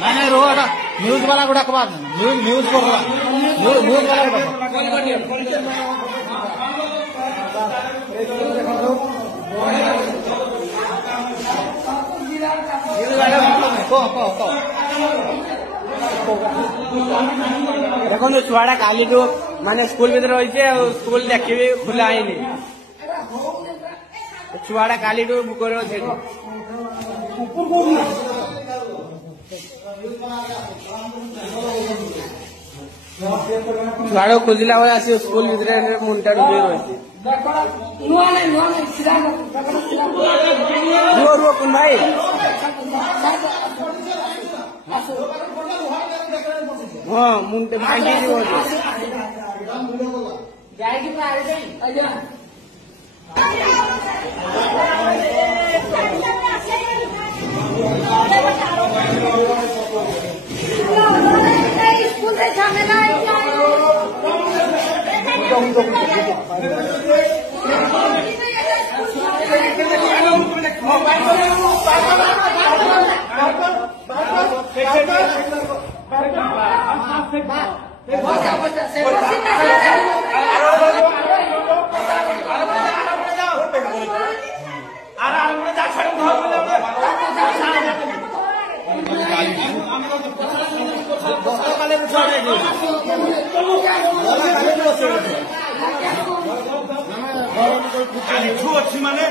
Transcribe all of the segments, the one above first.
नहीं रो न्यूज वाला को डकवा न्यूज न्यूज वाला देखो छुआटा काली माने स्कूल भीतर रही स्कूल देखी खुला ही छुआटा काली बुकर छुआ खोजला भाई आस स्कूल भीतर मुंडा डुबे रही रुह कौन भाई हाँ मुंडे भांगी अच्छी माने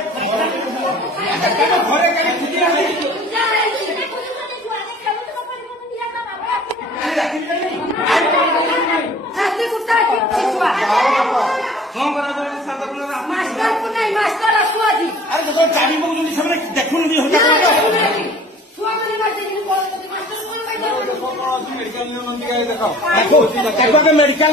मेडिकल